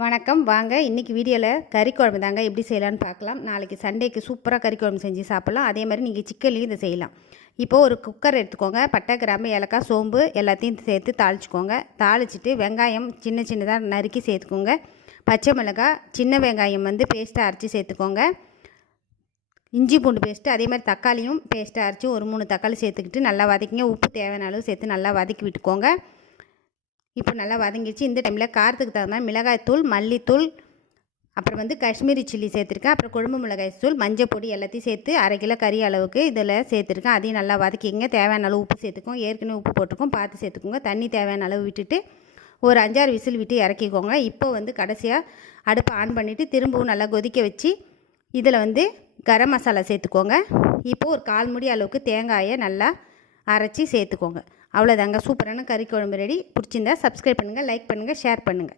வணக்கம். வாங்க இன்றைக்கி வீடியோவில் கறி குழம்பு தாங்க எப்படி செய்யலான்னு பார்க்கலாம். நாளைக்கு சண்டேக்கு சூப்பராக கறி குழம்பு செஞ்சு சாப்பிட்லாம். அதே மாதிரி நீங்கள் சிக்கன்லேயும் இதை செய்யலாம். இப்போது ஒரு குக்கர் எடுத்துக்கோங்க. பட்டை கிராம்பு ஏலக்காய் சோம்பு எல்லாத்தையும் சேர்த்து தாளிச்சுக்கோங்க. தாளிச்சிட்டு வெங்காயம் சின்ன சின்னதாக நறுக்கி சேர்த்துக்கோங்க. பச்சை மிளகாய் சின்ன வெங்காயம் வந்து பேஸ்ட்டாக அரைச்சி சேர்த்துக்கோங்க. இஞ்சி பூண்டு பேஸ்ட்டு அதே மாதிரி தக்காளியும் பேஸ்ட்டாக அரைச்சி ஒரு மூணு தக்காளி சேர்த்துக்கிட்டு நல்லா வதக்கிங்க. உப்பு தேவையான அளவு சேர்த்து நல்லா வதக்கி விட்டுக்கோங்க. இப்போ நல்லா வதங்கிடுச்சு இந்த டைமில் காரத்துக்கு தகுந்த மிளகாய்த்தூள் மல்லித்தூள் அப்புறம் வந்து காஷ்மீரி சில்லி சேர்த்துருக்கேன். அப்புறம் குழம்பு மிளகாய் தூள் மஞ்சள் பொடி எல்லாத்தையும் சேர்த்து அரை கிலோ கறி அளவுக்கு இதில் சேர்த்துருக்கேன். அதையும் நல்லா வதக்கிங்க தேவையான அளவு உப்பு சேர்த்துக்கோங்க. ஏற்கனவே உப்பு போட்டுக்கோங்க பார்த்து சேர்த்துக்கோங்க. தண்ணி தேவையான அளவு விட்டுட்டு ஒரு அஞ்சாறு விசில் விட்டு இறக்கிக்கோங்க. இப்போ வந்து கடைசியாக அடுப்பை ஆன் பண்ணிவிட்டு திரும்பவும் நல்லா கொதிக்க வச்சு இதில் வந்து கரம் மசாலா சேர்த்துக்கோங்க. இப்போது ஒரு கால் முடி அளவுக்கு தேங்காயை நல்லா அரைச்சி சேர்த்துக்கோங்க. அவ்வளோதாங்க சூப்பரான கறி குழம்பு ரெடி பிடிச்சிருந்தா சப்ஸ்கிரைப் பண்ணுங்கள் லைக் பண்ணுங்கள் ஷேர் பண்ணுங்கள்